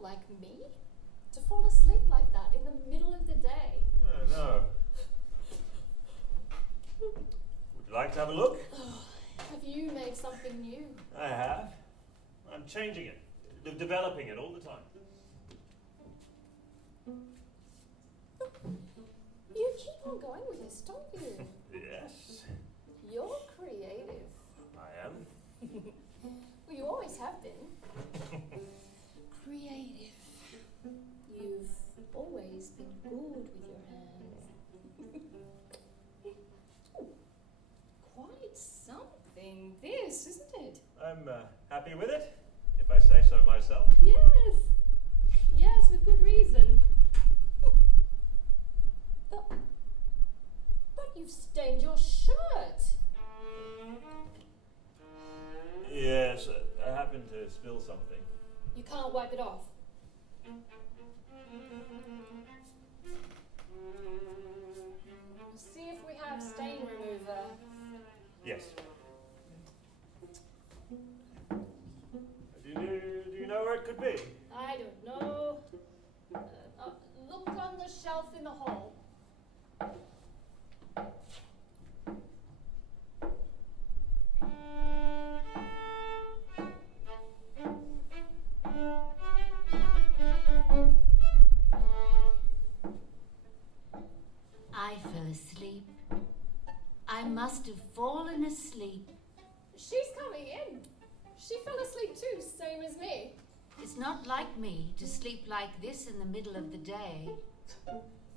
Like me to fall asleep like that in the middle of the day. Oh, no. Would you like to have a look? Oh, have you made something new? I have. I'm changing it, developing it all the time. You keep on going with this, don't you? Yes. You're creative. I am. Well, you always have been. Creative. You've always been good with your hands. Quite something, this, isn't it? I'm happy with it, if I say so myself. Yes. Yes, with good reason. But you've stained your shirt. Yes, I happened to spill something. You can't wipe it off. See if we have stain remover. Yes. Do you know where it could be? I don't know. Look on the shelf in the hall. I fell asleep. I must have fallen asleep. She's coming in. She fell asleep too, same as me. It's not like me to sleep like this in the middle of the day.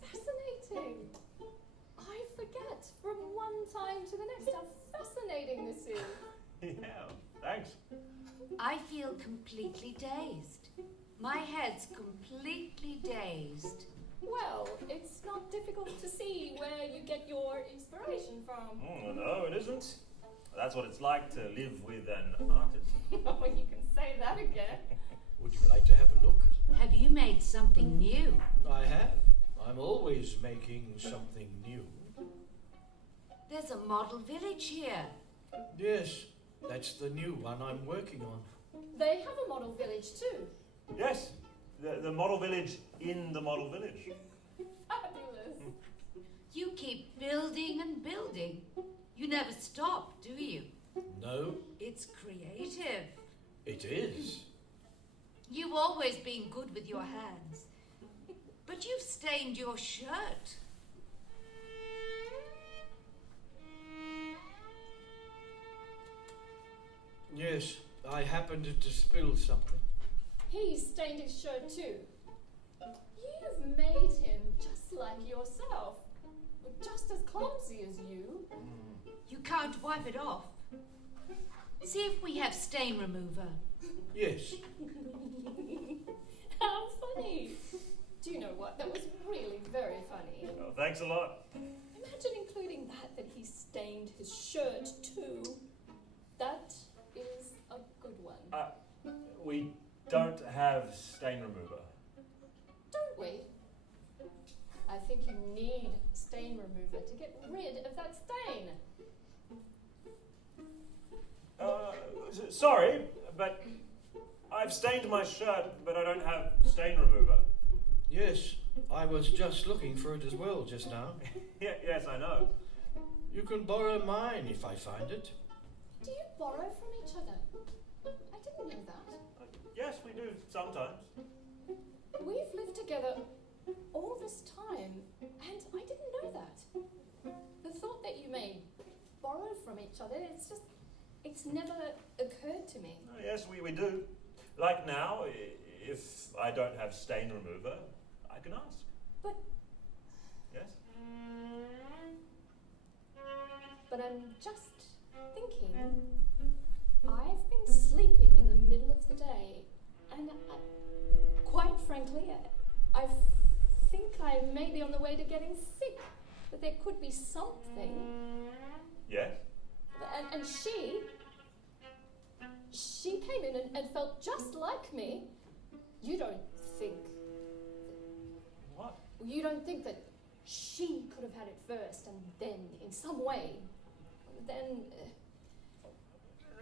Fascinating. I forget from one time to the next how fascinating this is. Yeah, thanks. I feel completely dazed. My head's completely dazed. Well, it's not difficult to see where you get your inspiration from. Oh, no, it isn't. That's what it's like to live with an artist. Oh, you can say that again. Would you like to have a look? Have you made something new? I have. I'm always making something new. There's a model village here. Yes, that's the new one I'm working on. They have a model village too. Yes, the model village in the model village. Fabulous. You keep building and building. You never stop, do you? No, It's creative. it is. You've always been good with your hands. But you've stained your shirt. Yes, I happened to spill something. He's stained his shirt too. You've made him just can't wipe it off. See if we have stain remover. Yes. How funny! Do you know what? That was really very funny. Oh, thanks a lot. Imagine including that he stained his shirt too. That is a good one. We don't have stain remover. Don't we? I think you need stain remover to get rid of that stain. Sorry, but I've stained my shirt, but I don't have stain remover. Yes, I was just looking for it as well just now. Yes, I know. You can borrow mine if I find it. Do you borrow from each other? I didn't know that. Yes, we do sometimes. We've lived together all this time, and I didn't know that. The thought that you may borrow from each other, it's never occurred to me. Oh, yes, we do. Like now, if I don't have stain remover, I can ask. But Yes? But I'm just thinking, I've been sleeping in the middle of the day, and quite frankly, I think I may be on the way to getting sick. But there could be something. Yes? And she came in and felt just like me. You don't think... What? You don't think that she could have had it first and then, in some way, then...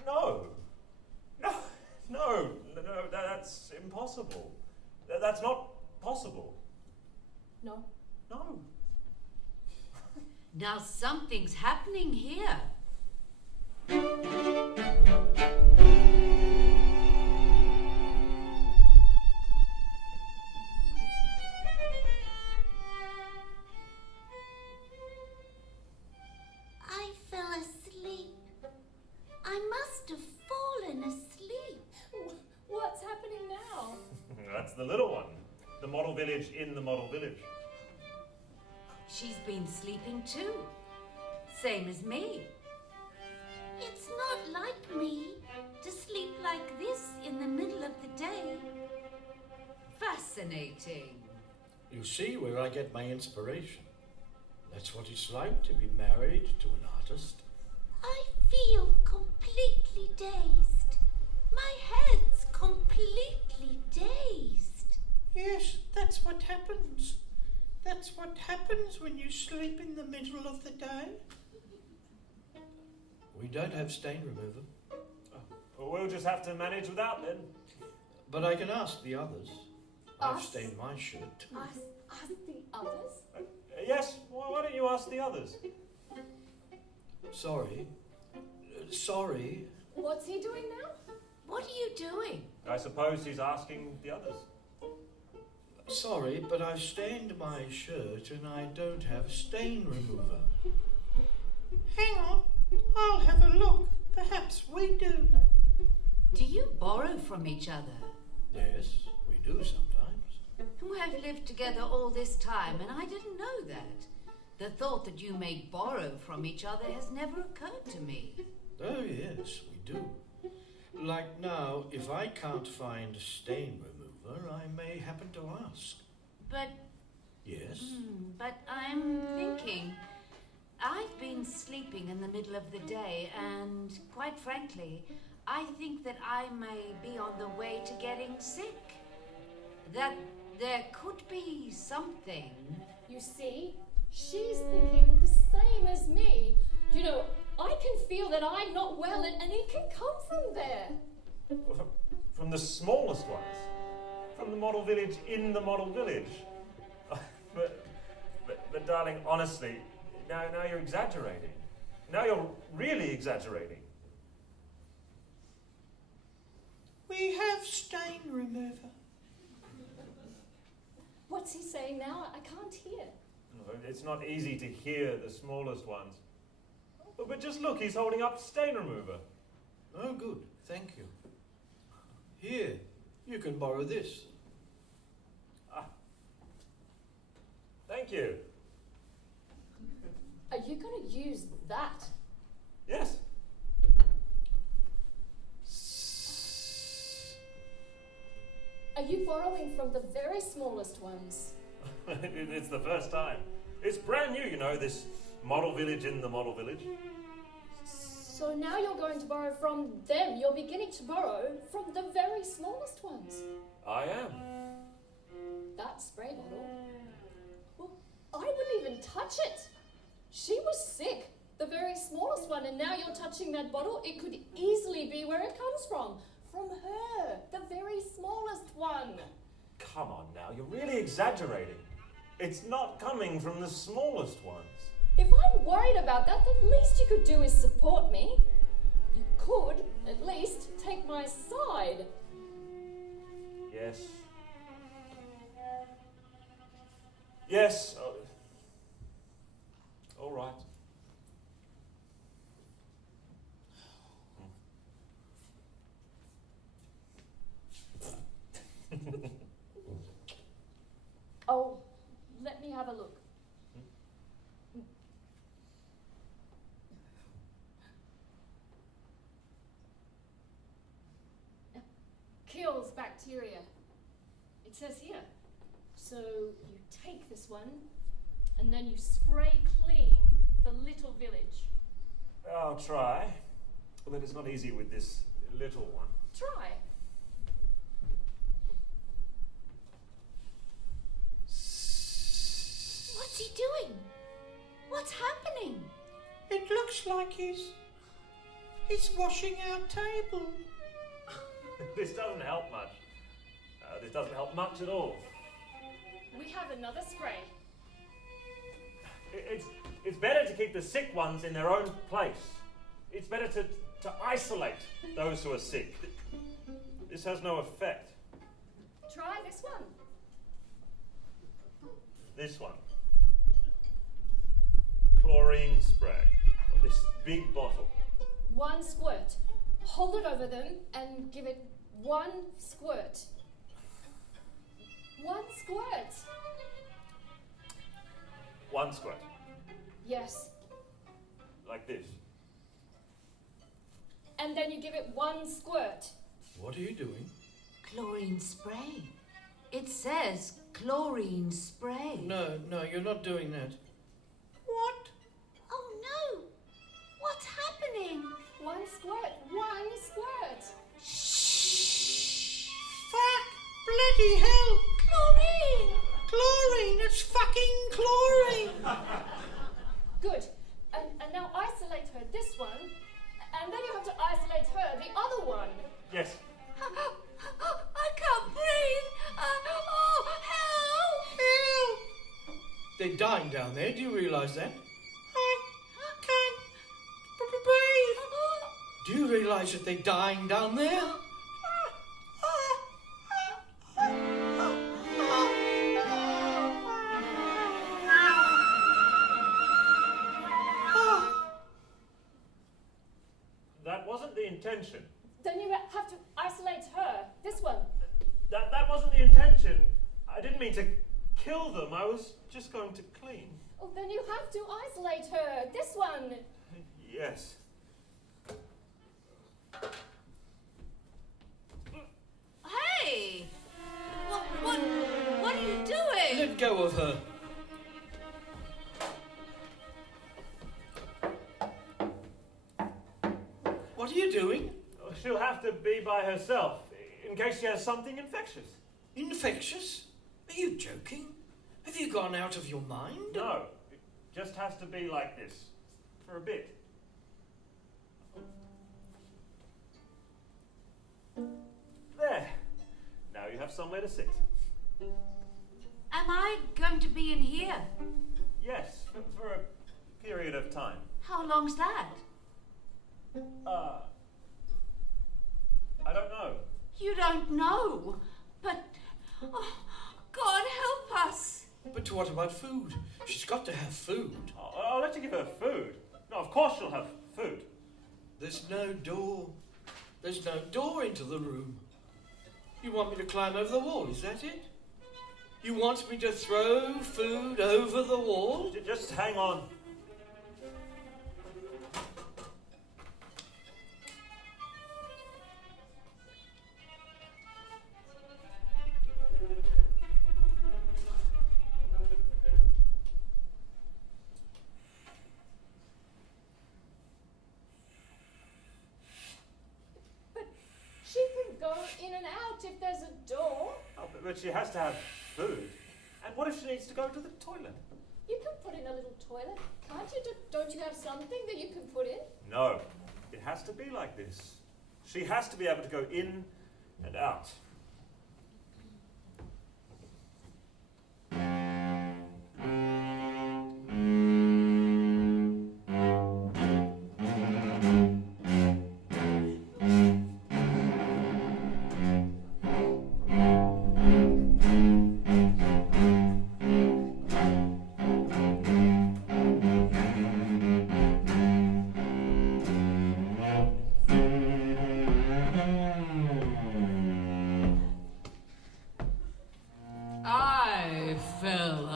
No, that's impossible. That's not possible. No? No. Now something's happening here. I fell asleep. I must have fallen asleep. What's happening now? That's the little one. The model village in the model village. She's been sleeping too. Same as me. It's not like me to sleep like this in the middle of the day. Fascinating. You see where I get my inspiration. That's what it's like to be married to an artist. I feel completely dazed. My head's completely dazed. Yes, that's what happens. That's what happens when you sleep in the middle of the day. We don't have stain remover. Well, we'll just have to manage without then. But I can ask the others. I've Us? stained my shirt too. Ask the others? Yes, why don't you ask the others? Sorry. Sorry. What's he doing now? What are you doing? I suppose he's asking the others. Sorry, but I've stained my shirt and I don't have stain remover. Hang on, I'll have a look. Perhaps we do. Do you borrow from each other? Yes, we do sometimes. We have lived together all this time and I didn't know that. The thought that you may borrow from each other has never occurred to me. Oh yes, we do. Like now, if I can't find stain remover, I may happen to ask. But Yes? But I'm thinking, I've been sleeping in the middle of the day and, quite frankly, I think that I may be on the way to getting sick. That there could be something. You see, she's thinking the same as me. You know, I can feel that I'm not well and it can come from there. From the smallest ones. From the model village in the model village. But darling, honestly, now you're exaggerating. Now you're really exaggerating. We have stain remover. What's he saying now? I can't hear. No, it's not easy to hear the smallest ones. But just look, he's holding up stain remover. Oh, good. Thank you. Here, you can borrow this. Thank you. Are you going to use that? Yes. Are you borrowing from the very smallest ones? It's the first time. It's brand new, you know, this model village in the model village. So now you're going to borrow from them. You're beginning to borrow from the very smallest ones. I am. That spray bottle. Well, I wouldn't even touch it. She was sick, the very smallest one, and now you're touching that bottle. It could easily be where it comes from. From her, the very smallest one. Come on now, you're really exaggerating. It's not coming from the smallest ones. If I'm worried about that, the least you could do is support me. You could, at least, take my side. Yes. Yes. All right. Oh, let me have a look. Kills bacteria. It says here. So you take this one and then you spray clean the little village. I'll try. But it's not easy with this little one. Try. What's he doing? What's happening? It looks like he's washing our table. This doesn't help much. This doesn't help much at all. We have another spray. It's better to keep the sick ones in their own place. It's better to isolate those who are sick. This has no effect. Try this one. This one. Chlorine spray. This big bottle. One squirt. Hold it over them and give it one squirt. One squirt. One squirt. Yes. Like this. And then you give it one squirt. What are you doing? Chlorine spray. It says chlorine spray. No, you're not doing that. What? Oh no! What's happening? One squirt. One squirt. Shh! Fuck! Bloody hell! Chlorine! Chlorine! It's fucking chlorine! Good. And now isolate her, this one. And then you have to isolate her, the other one. Yes. I can't breathe! Oh, help! Help! They're dying down there, do you realise that? I can't breathe! Do you realise that they're dying down there? That wasn't the intention. Then you have to isolate her, this one. That wasn't the intention. I didn't mean to kill them. I was just going to clean. Oh, then you have to isolate her, this one. Yes. Hey! What are you doing? Let go of her. What are you doing? She'll have to be by herself in case she has something infectious. Infectious? Are you joking? Have you gone out of your mind? No, it just has to be like this for a bit. There. Now you have somewhere to sit. Am I going to be in here? Yes, for a period of time. How long's that? I don't know. You don't know. But, oh, God help us. But what about food? She's got to have food. I'll let you give her food. No, of course she'll have food. There's no door. There's no door into the room. You want me to climb over the wall, is that it? You want me to throw food over the wall? Just hang on. But she has to have food. And what if she needs to go to the toilet? You can put in a little toilet, can't you? Don't you have something that you can put in? No, it has to be like this. She has to be able to go in and out.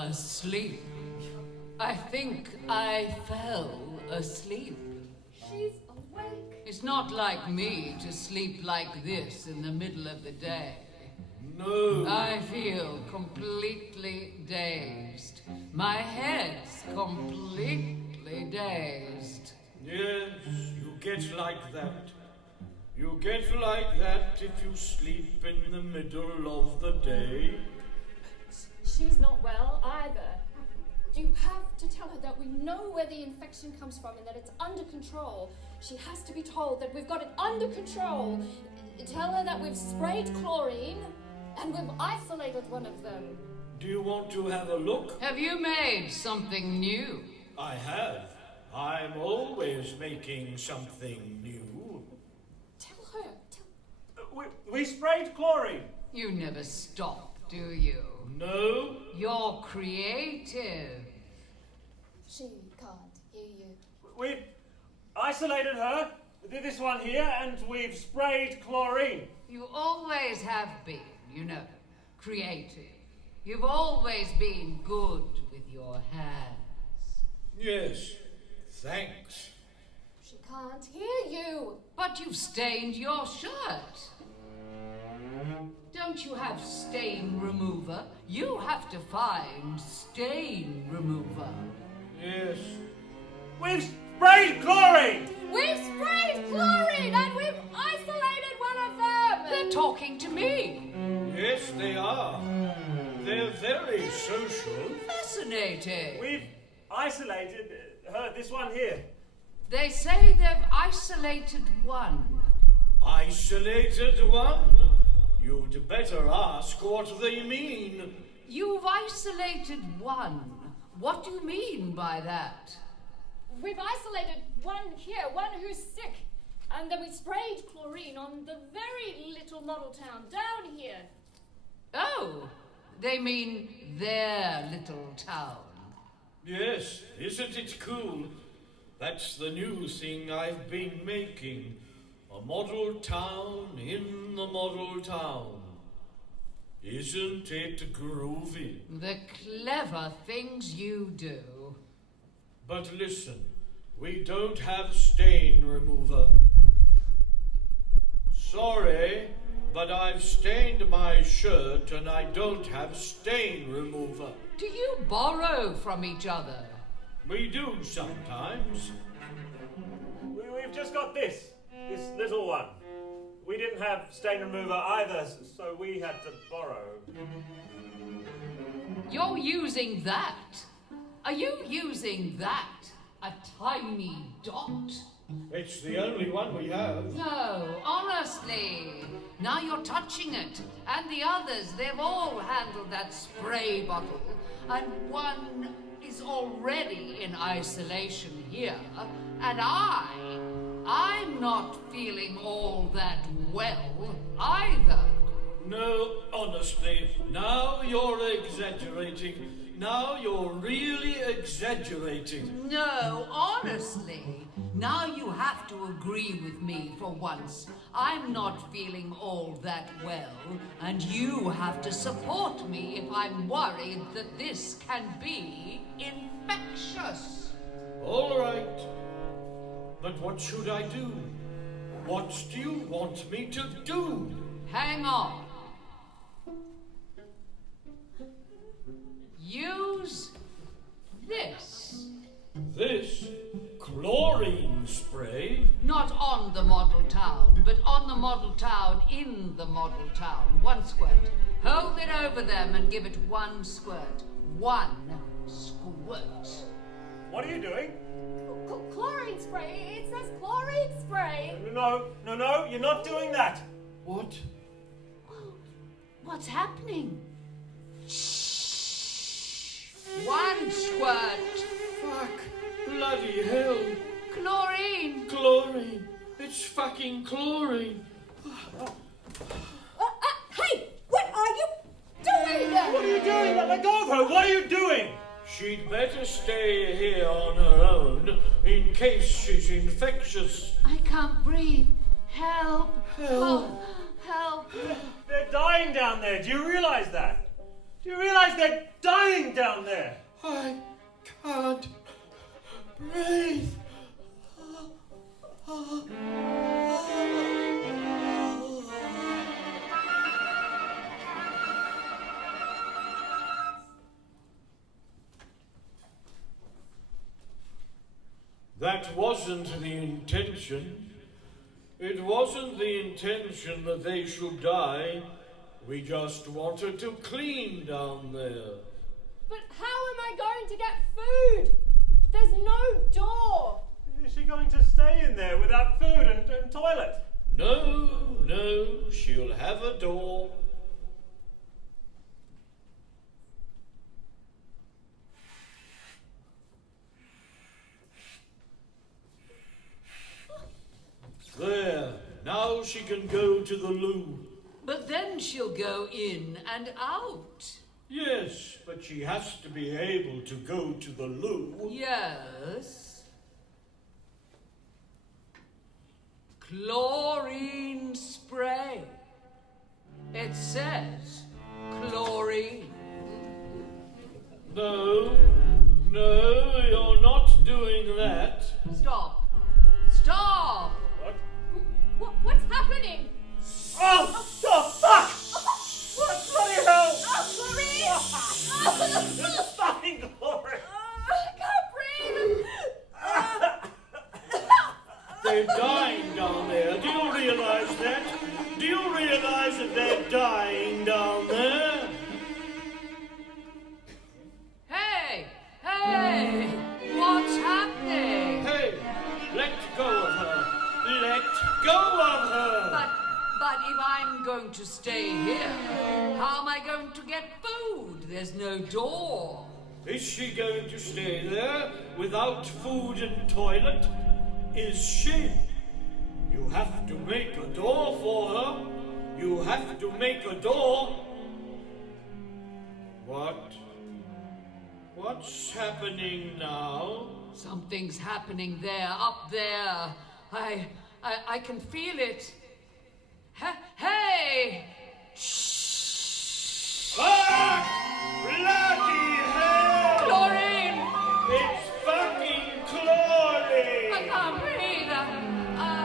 Asleep. I think I fell asleep. She's awake. It's not like me to sleep like this in the middle of the day. No. I feel completely dazed. My head's completely dazed. Yes, you get like that. You get like that if you sleep in the middle of the day. She's not well either. You have to tell her that we know where the infection comes from and that it's under control. She has to be told that we've got it under control. Tell her that we've sprayed chlorine and we've isolated one of them. Do you want to have a look? Have you made something new? I have. I'm always making something new. Tell her. We sprayed chlorine. You never stop, do you? No. You're creative. She can't hear you. We've isolated her, this one here, and we've sprayed chlorine. You always have been, you know, creative. You've always been good with your hands. Yes, thanks. She can't hear you. But you've stained your shirt. Don't you have stain remover? You have to find stain remover. Yes. We've sprayed chlorine! We've sprayed chlorine and we've isolated one of them! They're talking to me. Yes, they are. They're very social. Fascinating. We've isolated her, this one here. They say they've isolated one. Isolated one? You'd better ask what they mean. You've isolated one. What do you mean by that? We've isolated one here, one who's sick. And then we sprayed chlorine on the very little model town down here. Oh, they mean their little town. Yes, isn't it cool? That's the new thing I've been making. A model town in the model town. Isn't it groovy? The clever things you do. But listen, we don't have stain remover. Sorry, but I've stained my shirt and I don't have stain remover. Do you borrow from each other? We do sometimes. We've just got this little one. We didn't have stain remover either, so we had to borrow. You're using that? Are you using that? A tiny dot? It's the only one we have. No, honestly. Now you're touching it. And the others, they've all handled that spray bottle. And one is already in isolation here. And I'm not feeling all that well either. No, honestly, now you're exaggerating. Now you're really exaggerating. No, honestly. Now you have to agree with me for once. I'm not feeling all that well, and you have to support me if I'm worried that this can be infectious. All right. But what should I do? What do you want me to do? Hang on. Use this. This chlorine spray? Not on the model town. but on the model town, in the model town. 1 squirt. Hold it over them and give it 1 squirt. 1 squirt. What are you doing? Chlorine spray. It says chlorine spray. No, you're not doing that. What? What's happening? 1 squirt. Fuck. Bloody hell. Chlorine. Chlorine. It's fucking chlorine. Hey, what are you doing? What are you doing? Let go of her. What are you doing? She'd better stay here on her own in case she's infectious. I can't breathe. Help. Help. Oh, help. They're dying down there. Do you realize that? Do you realize they're dying down there? I can't breathe. That wasn't the intention. It wasn't the intention that they should die. We just wanted to clean down there. But how am I going to get food? There's no door. Is she going to stay in there without food and toilet? No, she'll have a door. There, now she can go to the loo. But then she'll go in and out. Yes, but she has to be able to go to the loo. Yes. Chlorine spray. It says chlorine. No, you're not doing that. Stop. Stop! What? What's happening? Oh, fuck! What bloody hell? It's fucking glory! I can't breathe. They're dying down there. Do you realize that? Do you realize that they're dying down there? Hey! What's happening? Hey, let go of her. Let go of her. But if I'm going to stay here, how am I going to get food? There's no door. Is she going to stay there without food and toilet? Is she? You have to make a door for her. You have to make a door. What's happening now? Something's happening there, up there. I can feel it. Hey! Ah! Bloody hell! Chlorine! It's fucking chlorine! I can't breathe. Help! Help!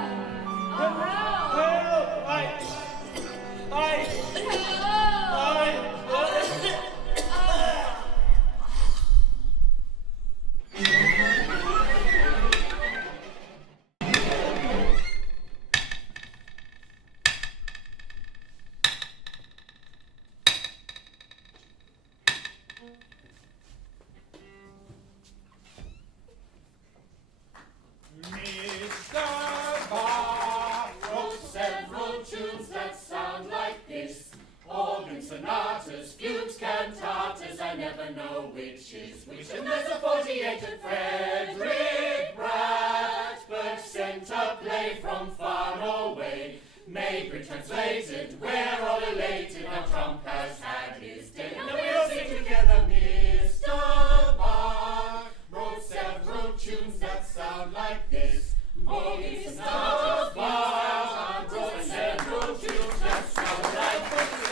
Sonatas, fugues, cantatas, I never know which is which. And there's a 48 at Frederick Bradford sent a play from far away. Maybe translated, we're all elated, now Trump has had his day. Now we'll sing together, Mr. Bach wrote several tunes that sound like this. Mr. Bach wrote several tunes that sound like this.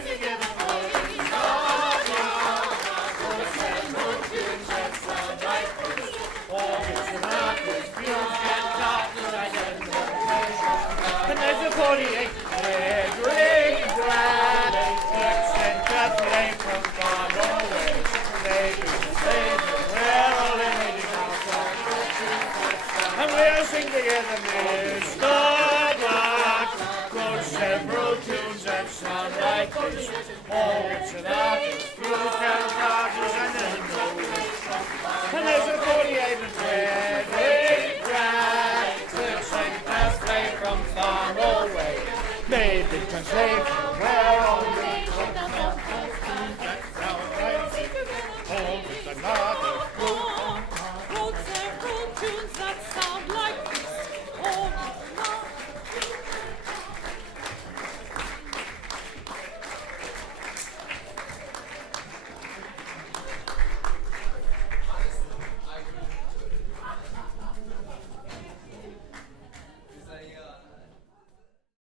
Together. Poets and artists, fugue cantatas, I never know which. And there's a 48